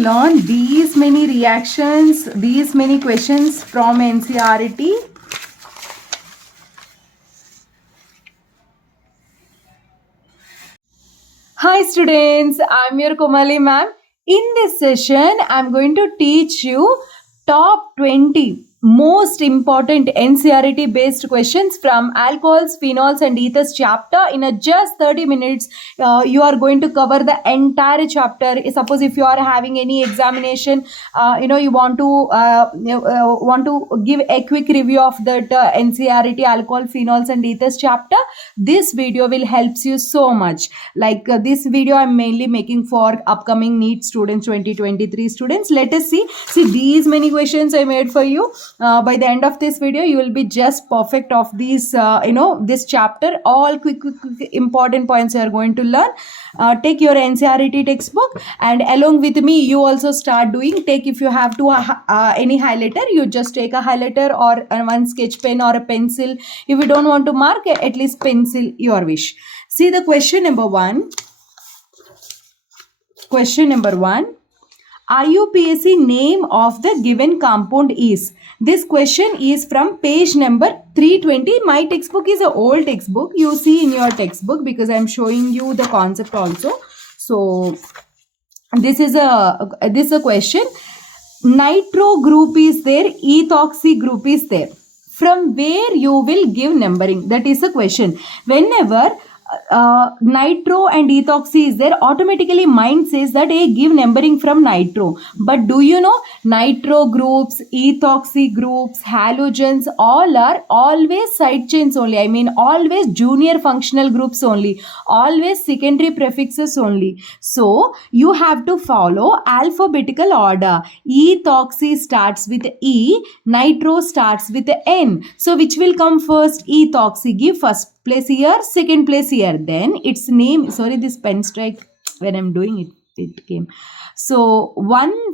learn these many reactions, these many questions from NCERT. Hi students, I'm your Komali ma'am. In this session, I'm going to teach you top 20 most important NCERT based questions from alcohols, phenols and ethers chapter. In a just 30 minutes, you are going to cover the entire chapter. Suppose if you are having any examination, you want to give a quick review of that NCERT alcohol, phenols and ethers chapter. This video will helps you so much. This video I'm mainly making for upcoming NEET students, 2023 students. Let us see these many questions I made for you. By the end of this video you will be just perfect of these this chapter. All quick important points you are going to learn. Take your NCERT textbook and along with me you also start doing. Take, if you have to any highlighter, you just take a highlighter or one sketch pen or a pencil. If you don't want to mark, at least pencil, your wish. See the question number 1. Question number 1. IUPAC name of the given compound is. This question is from page number 320. My textbook is an old textbook. You see in your textbook because I am showing you the concept also. So this is a question. Nitro group is there, ethoxy group is there. From where you will give numbering? That is the question. Whenever nitro and ethoxy is there, automatically mind says that give numbering from nitro. But do you know nitro groups, ethoxy groups, halogens, all are always side chains only. I mean always junior functional groups only, always secondary prefixes only. So you have to follow alphabetical order. Ethoxy starts with E, nitro starts with N. So which will come first? Ethoxy. Give first place here, second place here, then its name, sorry this pen strike when I'm doing it came. So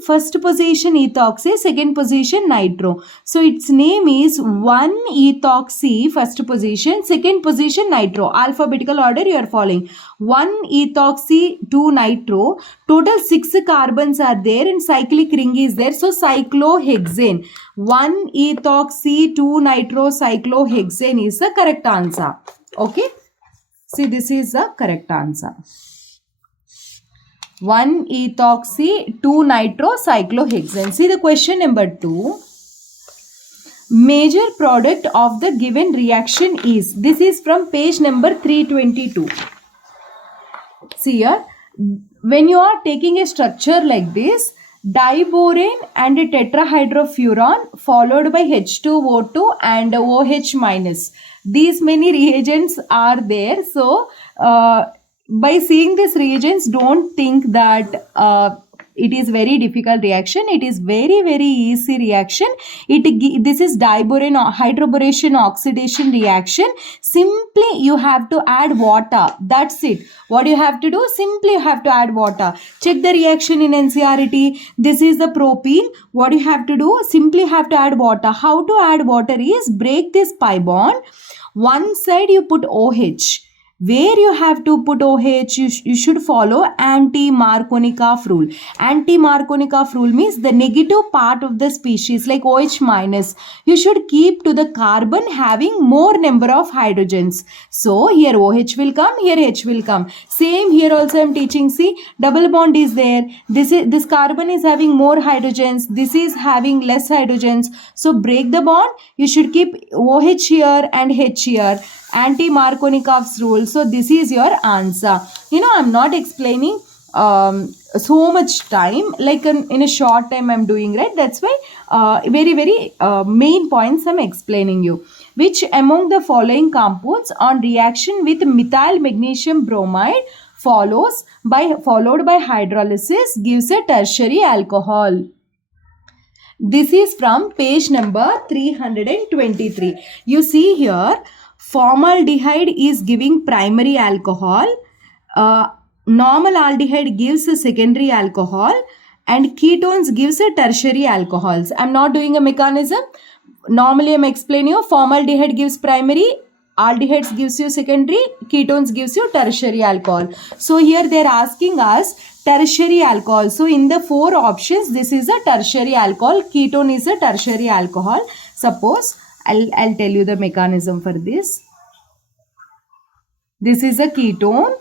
first position ethoxy, second position nitro. So its name is 1-ethoxy, first position, second position nitro. Alphabetical order you are following. 1-ethoxy, 2-nitro. Total 6 carbons are there and cyclic ring is there. So cyclohexane. 1-ethoxy, 2-nitro, cyclohexane is the correct answer. Okay. See, this is the correct answer. 1-ethoxy, 2-nitro, cyclohexane. See the question number 2. Major product of the given reaction is. This is from page number 322. See here, when you are taking a structure like this, diborane and a tetrahydrofuran followed by H2O2 and OH minus. These many reagents are there. So by seeing these reagents, don't think that it is very difficult reaction. It is very easy reaction. This is diborane hydroboration oxidation reaction. Simply you have to add water. That's it. What you have to do? Simply you have to add water. Check the reaction in NCERT. This is the propene. What you have to do? Simply have to add water. How to add water is break this pi bond. One side you put OH. Where you have to put OH, you should follow anti-Markovnikov rule. Anti-Markovnikov rule means the negative part of the species like OH minus. You should keep to the carbon having more number of hydrogens. So here OH will come, here H will come. Same here also I am teaching. See, double bond is there. This carbon is having more hydrogens. This is having less hydrogens. So break the bond. You should keep OH here and H here. Anti-Markovnikov's rule. So this is your answer. I'm not explaining so much time, like in a short time I'm doing, right? That's why very main points I'm explaining you. Which among the following compounds on reaction with methyl magnesium bromide followed by hydrolysis gives a tertiary alcohol? This is from page number 323. You see here, formaldehyde is giving primary alcohol, normal aldehyde gives a secondary alcohol, and ketones gives a tertiary alcohols. I'm not doing a mechanism. Normally I'm explaining you. Formaldehyde gives primary, aldehydes gives you secondary, ketones gives you tertiary alcohol. So here they're asking us tertiary alcohol. So in the 4 options, this is a tertiary alcohol. Ketone is a tertiary alcohol. Suppose I'll tell you the mechanism for this. This is a ketone,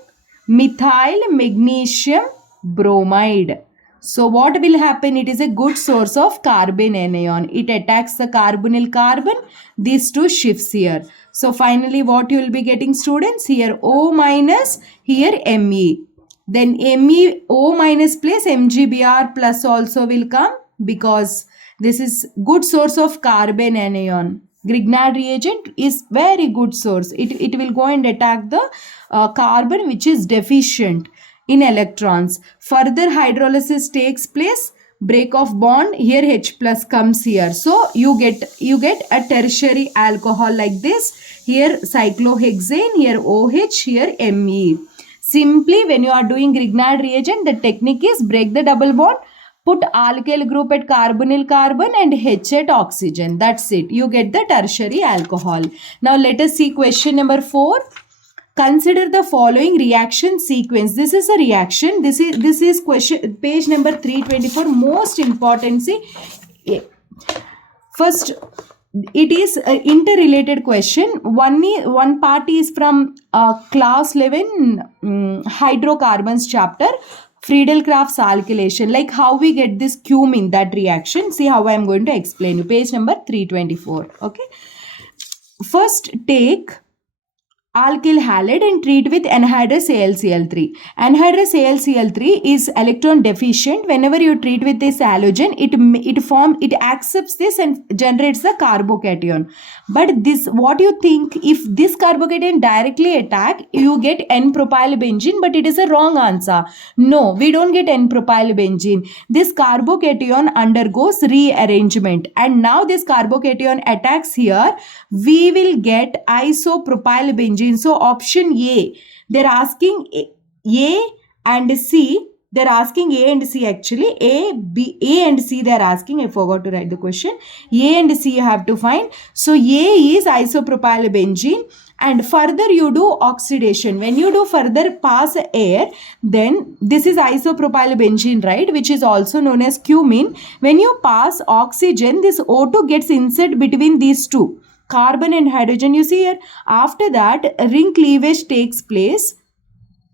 methyl magnesium bromide. So what will happen? It is a good source of carbon anion. It attacks the carbonyl carbon. These two shifts here. So finally what you will be getting, students? Here O minus, here Me. Then Me, O minus plus MgBr plus also will come, because this is good source of carbon anion. Grignard reagent is very good source. It will go and attack the carbon which is deficient in electrons. Further hydrolysis takes place, break of bond, here H plus comes here. So you get a tertiary alcohol like this. Here cyclohexane, here OH, here Me. Simply when you are doing Grignard reagent, the technique is break the double bond, put alkyl group at carbonyl carbon and H at oxygen. That's it. You get the tertiary alcohol. Now let us see question number 4. Consider the following reaction sequence. This is a reaction. This is question page number 324. Most important. See, first it is an interrelated question. One part is from class 11 hydrocarbons chapter, Friedel-Crafts alkylation, like how we get this cumin, that reaction. See how I am going to explain you. Page number 324. Okay. First take alkyl halide and treat with anhydrous AlCl3. Anhydrous AlCl3 is electron deficient. Whenever you treat with this halogen, it accepts this and generates the carbocation. But this, what you think, if this carbocation directly attack, you get N-propyl benzene, but it is a wrong answer. No, we don't get N-propyl benzene. This carbocation undergoes rearrangement, and now this carbocation attacks here. We will get isopropyl benzene. So option A, they're asking A and C. They're asking A and C actually. A and C they're asking. I forgot to write the question. A and C you have to find. So A is isopropyl benzene. And further you do oxidation. When you do further pass air, then this is isopropyl benzene, right? Which is also known as cumin. When you pass oxygen, this O2 gets inserted between these two, carbon and hydrogen. You see here, after that ring cleavage takes place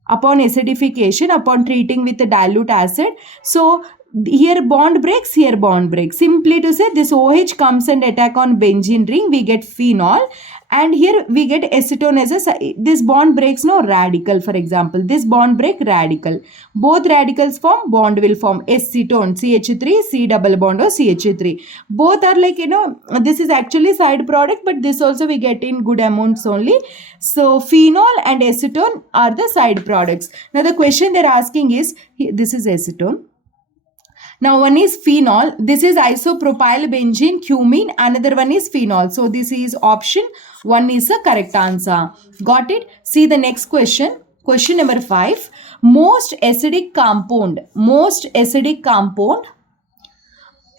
upon acidification, upon treating with a dilute acid. So here bond breaks, here bond breaks. Simply to say, this OH comes and attack on benzene ring, we get phenol, and here we get acetone as a, this bond breaks no radical. For example, this bond break radical. Both radicals form, bond will form acetone, CH3, C double bond or CH3. Both are like, this is actually side product, but this also we get in good amounts only. So phenol and acetone are the side products. Now the question they're asking is, this is acetone. Now one is phenol, this is isopropyl benzene, cumin, another one is phenol. So this is option 1 is the correct answer. Got it? See the next question. Question number 5. Most acidic compound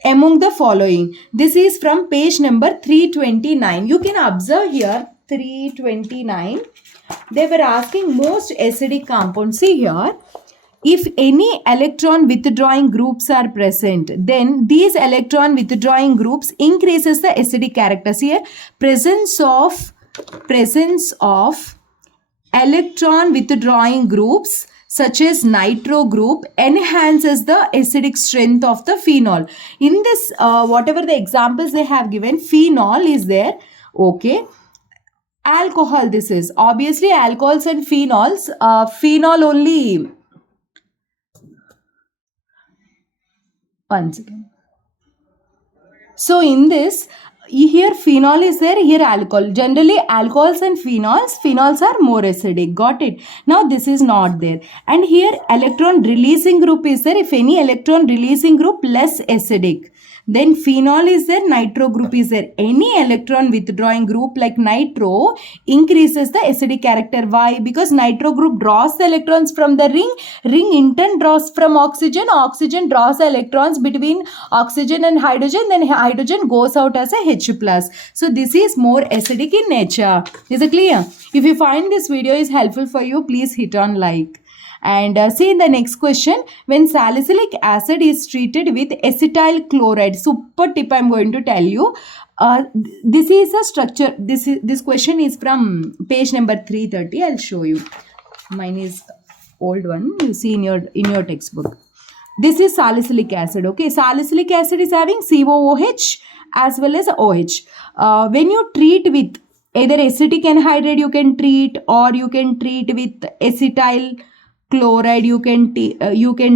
among the following. This is from page number 329. You can observe here 329. They were asking most acidic compound. See here. If any electron withdrawing groups are present, then these electron withdrawing groups increases the acidic characters. Here, presence of electron withdrawing groups such as nitro group enhances the acidic strength of the phenol. In this, whatever the examples they have given, phenol is there. Okay. Alcohol, this is. Obviously, alcohols and phenols, phenol only. Once again. So in this, here phenol is there, here alcohol. Generally alcohols and phenols are more acidic. Got it? Now this is not there. And here electron releasing group is there. If any electron releasing group less acidic, then phenol is there, nitro group is there. Any electron withdrawing group like nitro increases the acidic character. Why? Because nitro group draws the electrons from the ring in turn draws from oxygen draws the electrons between oxygen and hydrogen, then hydrogen goes out as a H+. So this is more acidic in nature. Is it clear? If you find this video is helpful for you, please hit on like. And see in the next question, when salicylic acid is treated with acetyl chloride, super tip I'm going to tell you. This is a structure. This question is from page number 330. I'll show you. Mine is old one. You see in your textbook. This is salicylic acid. Okay, salicylic acid is having COOH as well as OH. When you treat with either acetic anhydride, you can treat, or you can treat with acetyl chloride, you can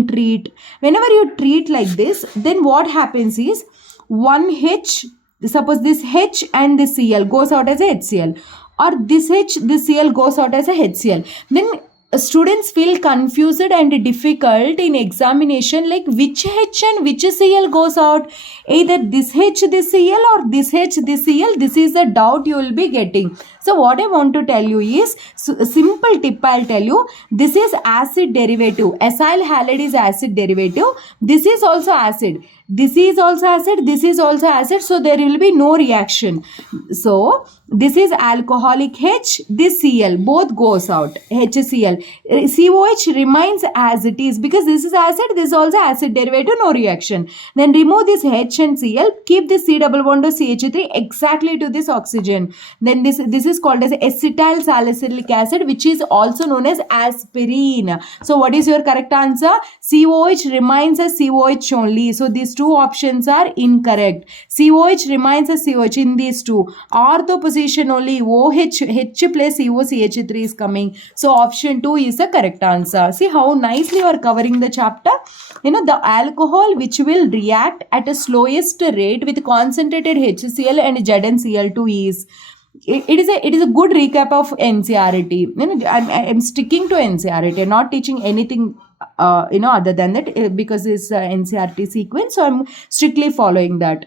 treat. Whenever you treat like this, then what happens is one H, suppose this H and this Cl goes out as a HCl, or this H, this Cl goes out as a HCl. Then students feel confused and difficult in examination, like which H and which Cl goes out, either this H, this Cl, or this H, this Cl. This is the doubt you will be getting. So what I want to tell you is, simple tip I'll tell you, this is acid derivative. Acyl halide is acid derivative. This is also acid. This is also acid. This is also acid. So there will be no reaction. So this is alcoholic H, this Cl, both goes out, HCl. COH remains as it is because this is acid, this is also acid derivative, no reaction. Then remove this H and Cl, keep this C double bond to CH3 exactly to this oxygen. Then this is called as acetyl salicylic acid, which is also known as aspirin. So what is your correct answer? COH remains as COH only. So these two options are incorrect. COH remains as COH in these two. Ortho position only OH, H plus COCH3 is coming. So option 2 is the correct answer. See how nicely you are covering the chapter. You know, the alcohol which will react at a slowest rate with concentrated HCl and ZnCl2 is. It is a good recap of NCERT. You know, I'm sticking to NCERT. I'm not teaching anything other than that because it's NCERT sequence. So I'm strictly following that.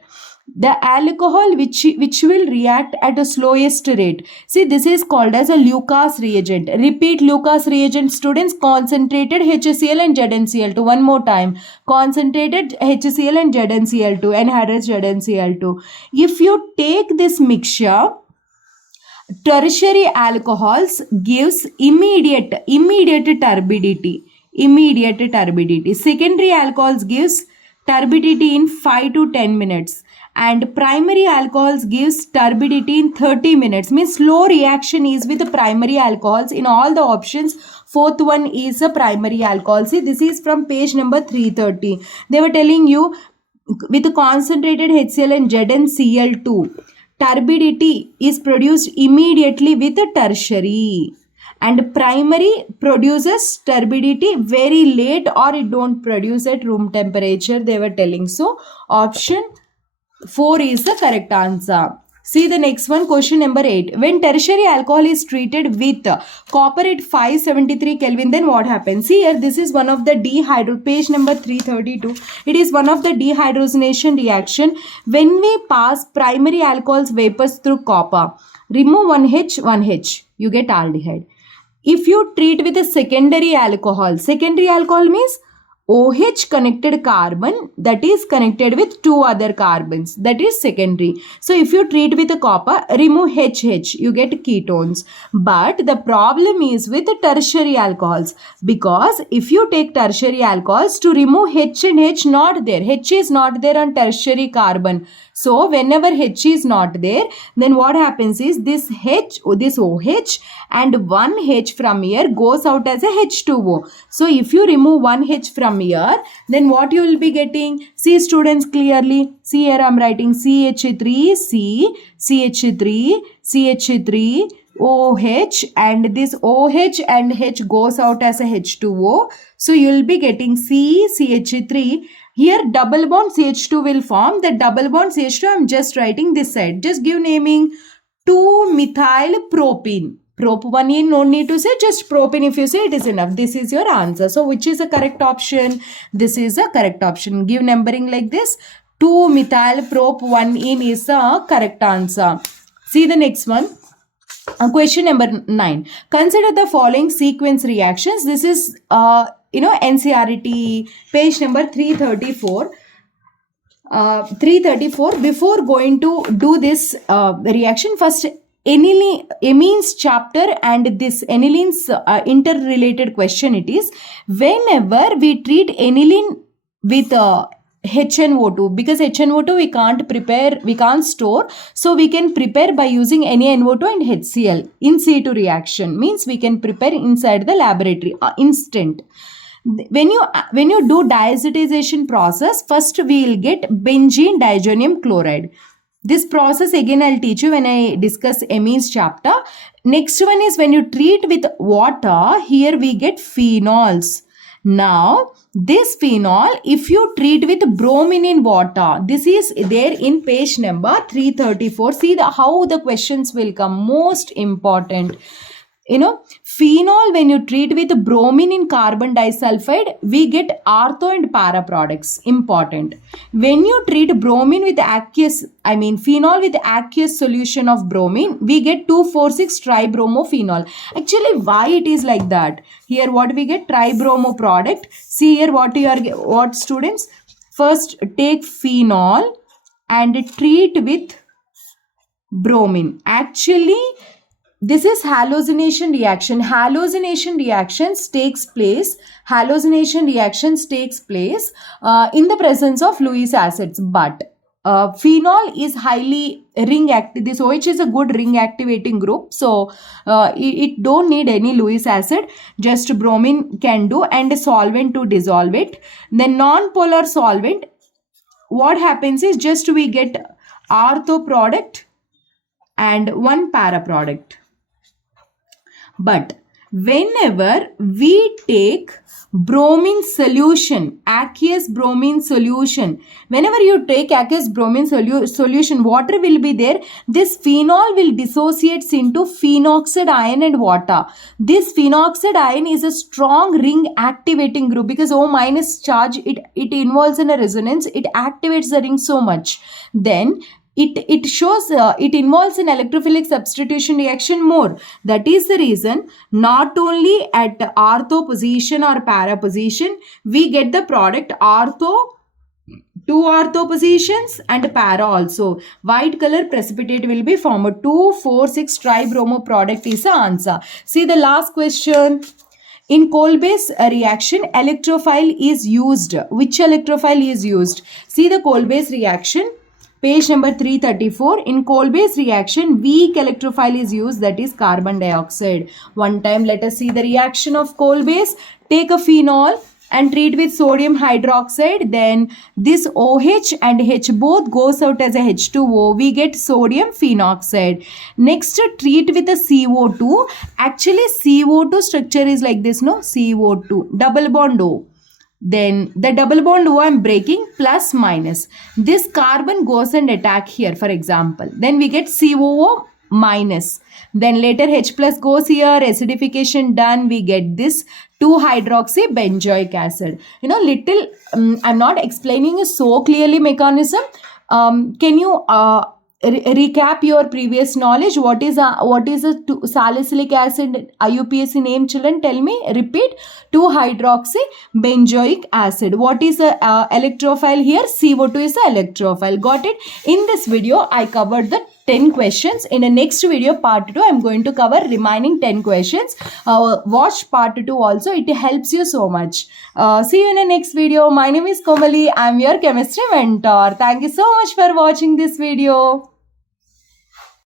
The alcohol which will react at the slowest rate. See, this is called as a Lucas reagent. Repeat Lucas reagent, students. Concentrated HCl and ZnCl2. One more time. Concentrated HCl and ZnCl2. Anhydrous ZnCl2. If you take this mixture, tertiary alcohols gives immediate turbidity. Secondary alcohols gives turbidity in 5 to 10 minutes. And primary alcohols gives turbidity in 30 minutes. Means slow reaction is with the primary alcohols. In all the options, fourth one is a primary alcohol. See, this is from page number 330. They were telling you with the concentrated HCl and ZnCl2, turbidity is produced immediately with the tertiary, and primary produces turbidity very late, or it don't produce at room temperature, they were telling. So option 4 is the correct answer. See the next one, question number 8. When tertiary alcohol is treated with copper at 573 Kelvin, then what happens? See here, this is one of the page number 332. It is one of the dehydrogenation reaction. When we pass primary alcohol's vapors through copper, remove 1H, you get aldehyde. If you treat with a secondary alcohol means OH connected carbon that is connected with two other carbons, that is secondary. So if you treat with a copper, remove HH, you get ketones. But the problem is with the tertiary alcohols, because if you take tertiary alcohols, to remove H and H not there, H is not there on tertiary carbon. So whenever H is not there, then what happens is this OH and one H from here goes out as a H2O. So if you remove one H from here, then what you will be getting? See students clearly. See here I am writing CH3, C, CH3, CH3, OH, and this OH and H goes out as a H2O. So you will be getting C, CH3. Here double bond CH2 will form. The double bond CH2 I am just writing this side. Just give naming 2-methyl propene. Propane, no need to say, just propane. If you say it is enough. This is your answer. So which is the correct option? This is the correct option. Give numbering like this. 2-methyl propane is the correct answer. See the next one. Question number 9. Consider the following sequence reactions. This is NCERT page number 334. 334. Before going to do this reaction, first amines chapter and this aniline's interrelated question it is, whenever we treat aniline with HNO2, because HNO2 we can't prepare, we can't store, so we can prepare by using NaNO2 and HCl in situ reaction, means we can prepare inside the laboratory instant. When you do diazotization process, first we will get benzene diazonium chloride. This process again I'll teach you when I discuss amines chapter. Next one is when you treat with water, here we get phenols. Now this phenol, if you treat with bromine in water, this is there in page number 334. See how the questions will come, most important. Phenol, when you treat with bromine in carbon disulfide, we get ortho and para products. Important. When you treat bromine with phenol with aqueous solution of bromine, we get 2,4,6 tribromophenol. Actually, why it is like that? Here what we get? Tribromo product. See here what students? First take phenol and treat with bromine. Actually, this is halogenation reaction. Hallucination reactions takes place in the presence of Lewis acids. But phenol is highly ring active. This OH is a good ring activating group. So it don't need any Lewis acid. Just bromine can do, and a solvent to dissolve it. Then non-polar solvent, what happens is just we get ortho product and one para product. But whenever we take bromine solution, aqueous bromine solution, whenever you take aqueous bromine solution, water will be there. This phenol will dissociate into phenoxide ion and water. This phenoxide ion is a strong ring activating group because O minus charge, it involves in a resonance. It activates the ring so much. Then it shows it involves in electrophilic substitution reaction more. That is the reason not only at ortho position or para position we get the product ortho, two ortho positions and para also. White color precipitate will be formed. 2,4,6 tribromo product is the answer. See the last question. In coal-base reaction, electrophile is used. Which electrophile is used? See the coal-base reaction. Page number 334. In coal-base reaction, weak electrophile is used, that is carbon dioxide. One time let us see the reaction of coal-base. Take a phenol and treat with sodium hydroxide. Then this OH and H both goes out as a H2O. We get sodium phenoxide. Next, treat with a CO2. Actually, CO2 structure is like this, no? CO2, double bond O. Then the double bond O I am breaking, plus minus. This carbon goes and attack here, for example. Then we get COO minus. Then later H plus goes here, acidification done, we get this 2-hydroxy benzoic acid. I'm not explaining you so clearly mechanism. Can you recap your previous knowledge? What is a salicylic acid IUPAC name, children? Tell me. Repeat. 2-hydroxy benzoic acid. What is the electrophile here? CO2 is the electrophile. Got it? In this video, I covered the 10 questions. In the next video, part 2, I am going to cover remaining 10 questions. Watch part 2 also. It helps you so much. See you in the next video. My name is Komali. I am your chemistry mentor. Thank you so much for watching this video.